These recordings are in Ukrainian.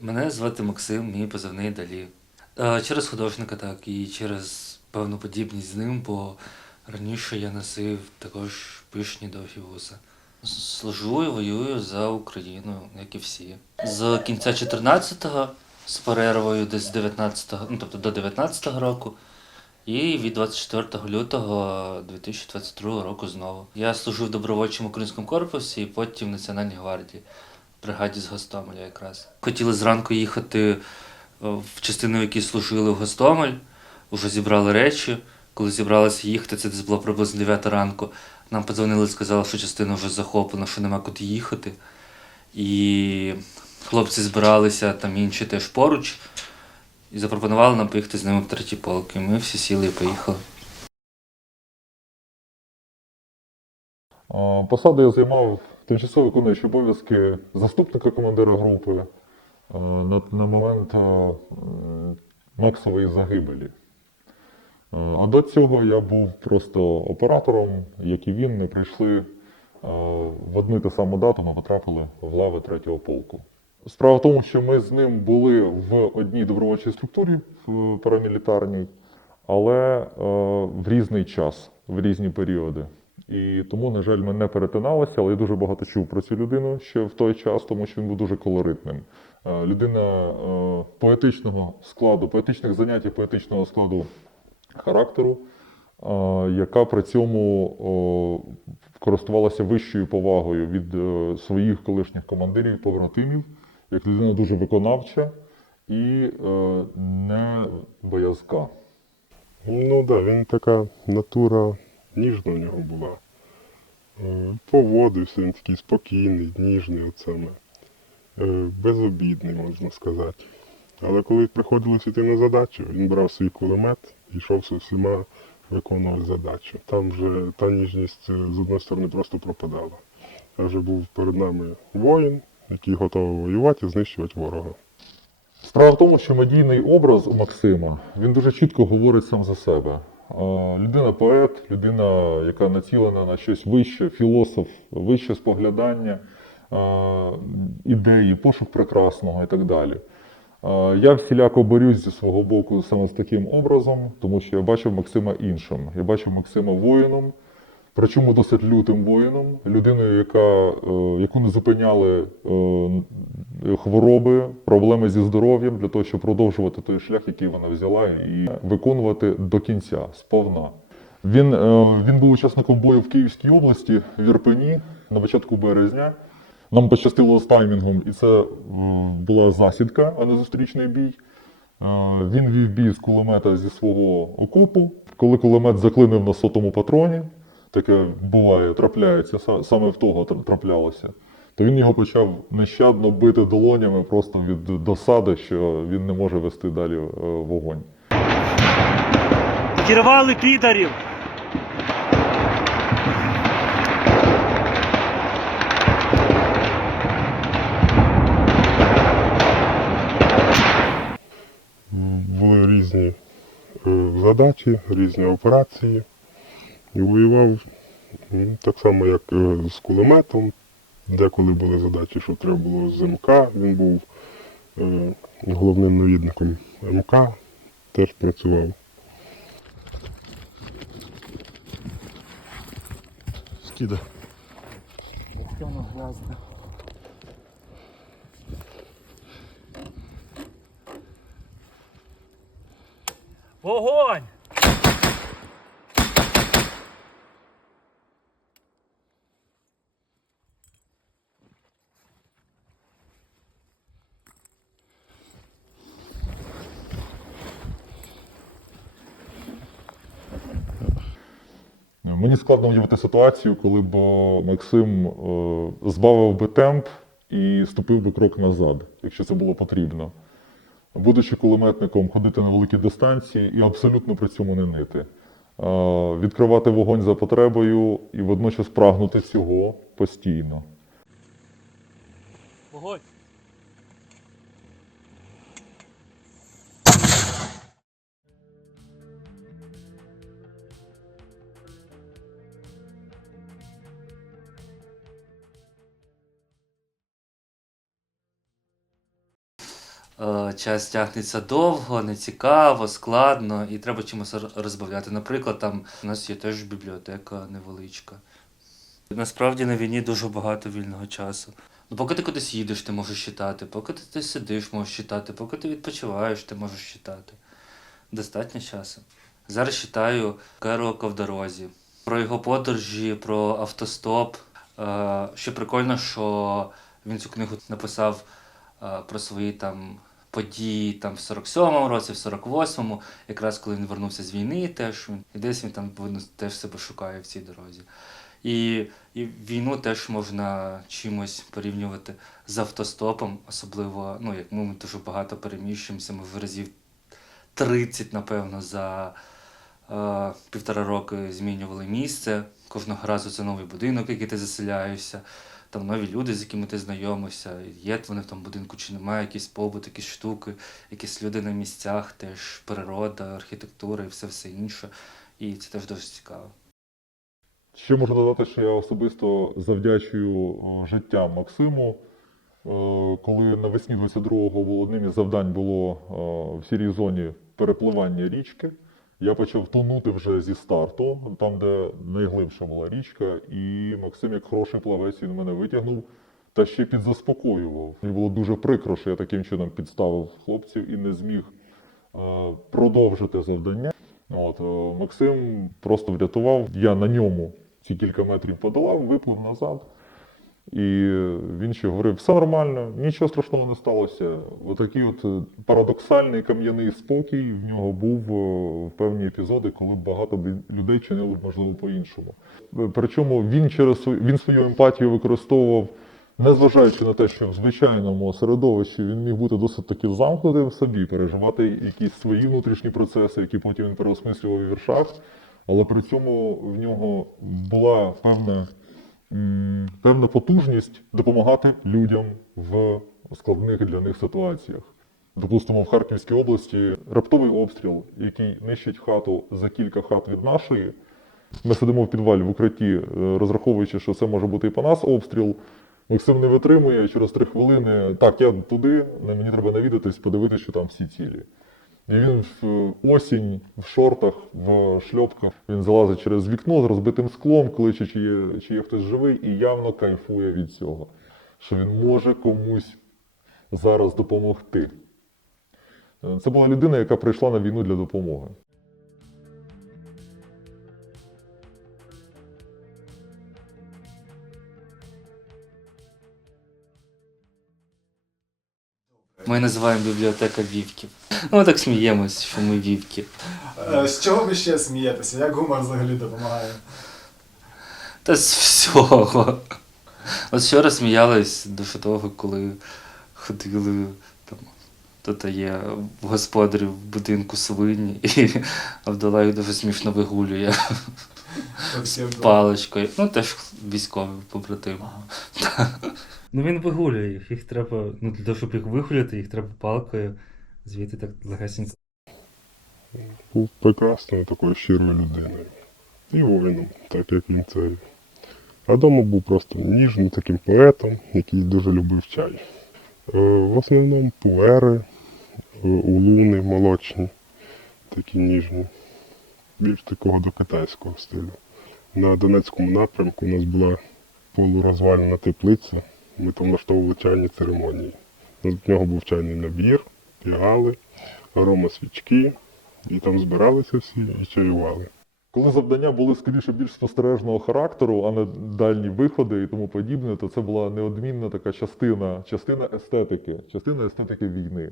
Мене звати Максим, мій позивний Далі. Е, Через художника, так, і через певну подібність з ним, бо раніше я носив також пишні довгі вуса. Служу і воюю за Україну, як і всі. З кінця 14-го, з перервою десь 19-го, ну тобто до 19-го року, і від 24 лютого 2022 року знову. Я служив в добровольчому українському корпусі і потім в Національній гвардії бригаді з Гостомеля якраз. Хотіли зранку їхати е, в частину, в якій служили в Гостомель, вже зібрали речі. Коли зібралися їхати, це десь було приблизно 9 ранку. Нам подзвонили і сказали, що частина вже захоплена, що нема куди їхати. І хлопці збиралися там інші теж поруч і запропонували нам поїхати з ними в третій полк. І ми всі сіли і поїхали. А, Посаду я займав тимчасово виконуючи обов'язки заступника командира групи на, на момент Максової загибелі. А, А до цього я був просто оператором, як і він, ми прийшли в одну ту саму дату, ми потрапили в лави третього полку. Справа в тому, що ми з ним були в одній добровольчій структурі в парамілітарній, але е, в різний час, в різні періоди. І тому, на жаль, ми не перетиналися, але я дуже багато чув про цю людину ще в той час, тому що він був дуже колоритним. Е, Людина е, поетичного складу, поетичних занять і поетичного складу характеру, е, яка при цьому користувалася вищою повагою від своїх колишніх командирів побратимів, як людина дуже виконавча і не боязка. Ну так, да, він така натура ніжна в нього була. Е, Поводився він такий спокійний, ніжний, от саме. Е, Безобідний, можна сказати. Але коли приходилось йти на задачу, він брав свій кулемет і йшов зі всіма виконувати задачу. Там вже та ніжність е, з одної сторони просто пропадала. А вже був перед нами воїн, який готовий воювати і знищувати ворога. Справа в тому, що медійний образ у Максима він дуже чітко говорить сам за себе. Е, Людина поет, людина, яка націлена на щось вище, філософ, вище споглядання, е, ідеї, пошук прекрасного і так далі. Е, Я всіляко борюсь зі свого боку саме з таким образом, тому що я бачив Максима іншим. Я бачив Максима воїном, причому досить лютим воїном, людиною, яка, яку не зупиняли хвороби, проблеми зі здоров'ям для того, щоб продовжувати той шлях, який вона взяла, і виконувати до кінця, сповна. Він, е, він був учасником бою в Київській області в Ірпені на початку березня. Нам пощастило з таймінгом, і це була засідка, а не зустрічний бій. Е, Він вів бій з кулемета зі свого окопу. Коли кулемет заклинив на сотому патроні, таке буває, трапляється, саме в того траплялося, то він його почав нещадно бити долонями просто від досади, що він не може вести далі е, вогонь. Кірвали підарів! були різні е, задачі, різні операції. І воював так само, як е, з кулеметом. Деколи були задачі, що треба було з МК. Він був е, головним навідником МК, теж працював. Скида. Вогонь! Мені складно уявити ситуацію, коли б е, Максим е, збавив би темп і ступив би крок назад, якщо це було потрібно. Будучи кулеметником, ходити на великі дистанції і абсолютно при цьому не нити. Е, Відкривати вогонь за потребою і водночас прагнути цього постійно. Вогонь! Час тягнеться довго, нецікаво, складно, і треба чимось розбавляти. Наприклад, там у нас є теж бібліотека невеличка. Насправді на війні дуже багато вільного часу. Ну, поки ти кудись їдеш, ти можеш читати, поки ти, сидиш, можеш читати, поки ти відпочиваєш, ти можеш читати. Достатньо часу. Зараз читаю Керока в дорозі. Про його подорожі, про автостоп. Е, Ще прикольно, що він цю книгу написав е, про свої там події там в 47-му році, в 48-му, якраз коли він вернувся з війни, теж він і десь він там видно, теж себе шукає в цій дорозі. І, і війну теж можна чимось порівнювати з автостопом, особливо, ну як ми, ми дуже багато переміщуємося, ми в разів 30, напевно, за е, півтора роки змінювали місце. Кожного разу це новий будинок, який ти заселяєшся, там нові люди, з якими ти знайомишся. Є вони в тому будинку чи немає, якийсь побут, якісь штуки, якісь люди на місцях, теж природа, архітектура і все все інше. І це теж дуже цікаво. Ще можу додати, що я особисто завдячую е, життям Максиму. Е, Коли навесні 22-го було одним із завдань було е, в сірій зоні перепливання річки, я почав тонути вже зі старту, там, де найглибша була річка, і Максим, як хороший плавець, він мене витягнув та ще підзаспокоював. Мені було дуже прикро, що я таким чином підставив хлопців і не зміг е, продовжити завдання. От, е, Максим просто врятував. Я на ньому ці кілька метрів подолав, виплив назад. І він ще говорив, все нормально, нічого страшного не сталося. Отакий от е, парадоксальний кам'яний спокій в нього був е, в певні епізоди, коли багато людей чинили можливо по-іншому. Е, Причому він через він свою емпатію використовував, незважаючи на те, що в звичайному середовищі він міг бути досить таки замкнутим в собі, переживати якісь свої внутрішні процеси, які потім він переосмислював у віршах. Але при цьому в нього була певна певна потужність допомагати людям в складних для них ситуаціях. Допустимо, в Харківській області раптовий обстріл, який нищить хату за кілька хат від нашої. Ми сидимо в підвалі в укритті, е, розраховуючи, що це може бути і по нас обстріл. Максим не витримує через три хвилини. Так, я туди, мені треба навідатись, подивитися, що там всі цілі. І він в е, осінь в шортах, в шльопках. Він залазить через вікно з розбитим склом, кличе, чи є, чи є хтось живий, і явно кайфує від цього, що він може комусь зараз допомогти. Е, Це була людина, яка прийшла на війну для допомоги. Ми називаємо бібліотека вівків. Ну, ми так сміємось, що ми вівки. Е, З чого ви ще смієтеся? Як гумор взагалі допомагає? Та з всього. От вчора сміялись до того, коли ходили там. Тут є в господарів в будинку свині, і їх дуже смішно вигулює Всі вдома. паличкою. Ну, теж військовий побратим. Ага. Ну він вигулює їх. Їх треба, ну для того, щоб їх вигуляти, їх треба палкою звідти так легесенько. Був прекрасною такою щирою людиною. І воїном, так як він це. А вдома був просто ніжним таким поетом, який дуже любив чай. Е, В основному пуери, е, улуни молочні, такі ніжні, більш такого до китайського стилю. На Донецькому напрямку у нас була полурозвалена теплиця, ми там влаштовували чайні церемонії. У нас в нього був чайний набір, пігали, арома свічки, і там збиралися всі і чаювали. Коли завдання були скоріше більш спостережного характеру, а не дальні виходи і тому подібне, то це була неодмінна така частина, частина естетики, частина естетики війни.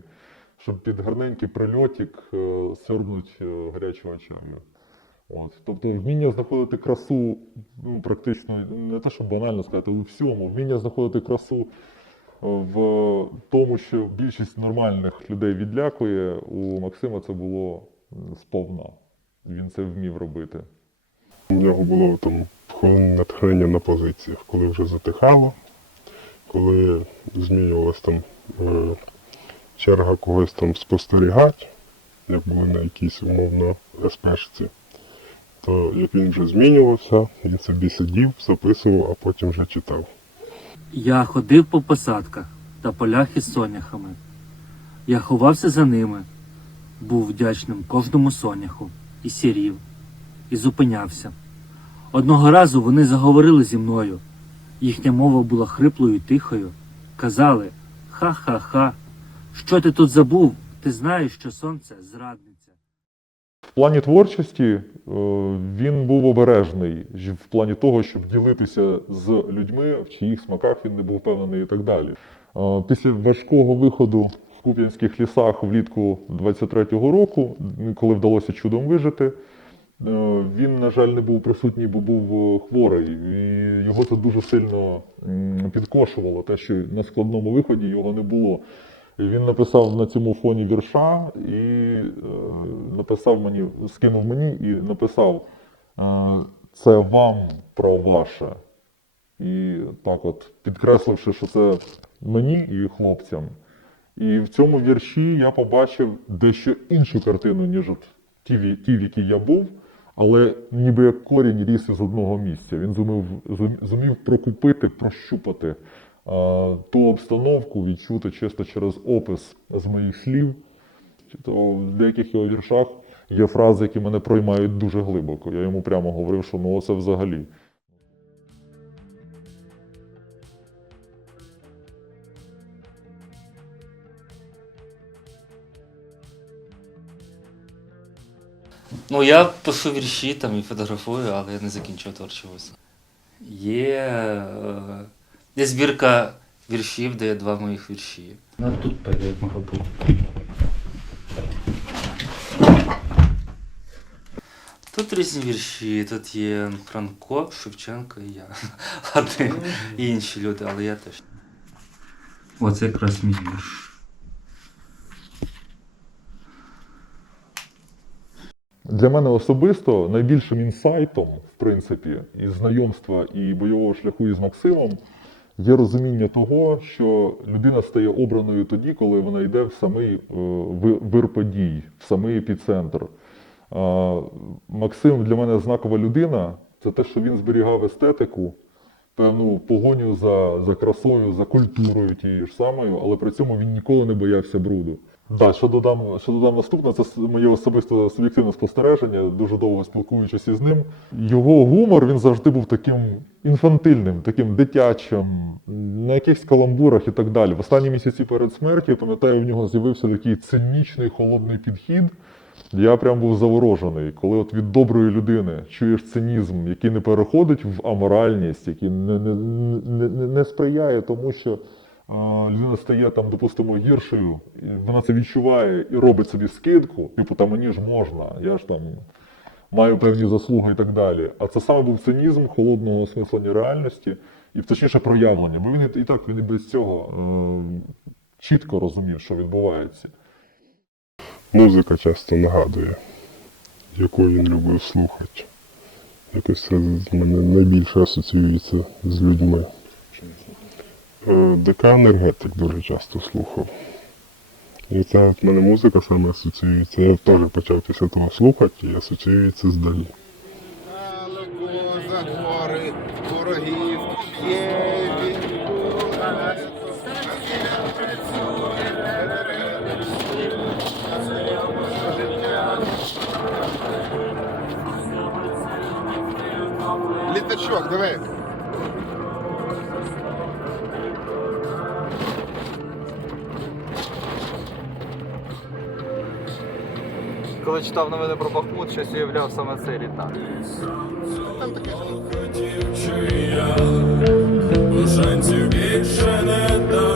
Щоб під гарненький прильотик е, сьорбнуть е, гарячого чаю. От. Тобто вміння знаходити красу, ну, практично не те, щоб банально сказати, у всьому, вміння знаходити красу в тому, що більшість нормальних людей відлякує, у Максима це було сповна. Він це вмів робити. У нього було там натхнення на позиціях, коли вже затихало, коли змінювалась там е, черга когось там спостерігати, як були на якійсь умовно СПшці, то як він вже змінювався, він собі сидів, записував, а потім вже читав. Я ходив по посадках та полях із соняхами. Я ховався за ними, був вдячним кожному соняху і сірів, і зупинявся. Одного разу вони заговорили зі мною. Їхня мова була хриплою і тихою. Казали ха-ха-ха. Що ти тут забув? Ти знаєш, що сонце зрадниця. В плані творчості е, він був обережний в плані того, щоб ділитися з людьми, в чиїх смаках він не був впевнений і так далі. Е, Після важкого виходу в Куп'янських лісах влітку 23-го року, коли вдалося чудом вижити, е, він, на жаль, не був присутній, бо був хворий. І його це дуже сильно підкошувало, те, що на складному виході його не було. Він написав на цьому фоні вірша і е, написав мені, скинув мені і написав е, це вам про ваше. І так от, підкресливши, що це мені і хлопцям. І в цьому вірші я побачив дещо іншу картину, ніж от ті, ті, в якій я був, але ніби як корінь ріс із одного місця. Він зумів, зумів прокупити, прощупати ту обстановку, відчути чисто через опис з моїх слів. То в деяких його віршах є фрази, які мене проймають дуже глибоко. Я йому прямо говорив, що ну це взагалі. Ну, я пишу вірші там і фотографую, але я не закінчив творчий вуз. Є, е, є збірка віршів, де є два моїх вірші. Ну, тут пойде, мого бути. Тут різні вірші, тут є Франко, Шевченко і я. Ладно, і інші люди, але я теж. Оце якраз мій вірш. Для мене особисто найбільшим інсайтом, в принципі, і знайомства і бойового шляху із Максимом є розуміння того, що людина стає обраною тоді, коли вона йде в самий е, вир подій, в самий епіцентр. Максим для мене знакова людина це те, що він зберігав естетику, певну погоню за, за красою, за культурою тією ж самою, але при цьому він ніколи не боявся бруду. Да, що додам, що додам наступне, це моє особисте суб'єктивне спостереження, дуже довго спілкуючись із ним. Його гумор він завжди був таким інфантильним, таким дитячим, на якихось каламбурах і так далі. В останні місяці перед смертю, я пам'ятаю, в нього з'явився такий цинічний холодний підхід. Я прям був заворожений, коли от від доброї людини чуєш цинізм, який не переходить в аморальність, який не, не, не, не, сприяє тому, що людина стає там, допустимо, гіршою, і вона це відчуває і робить собі скидку, типу, та мені ж можна, я ж там маю певні заслуги і так далі. А це саме був цинізм холодного осмислення реальності і точніше проявлення. Бо він і так він і без цього е, чітко розумів, що відбувається. Музика часто нагадує, яку він любив слухати. Якось це з мене найбільше асоціюється з людьми. Е, ДК енергетик дуже часто слухав. І це от мене музика саме асоціюється. Я теж почав після того слухати і асоціюється з Далі. Літачок, диви. Коли читав новини про Бахмут, щось уявляв саме цей літак. Там таке. хотів, чи я більше не давно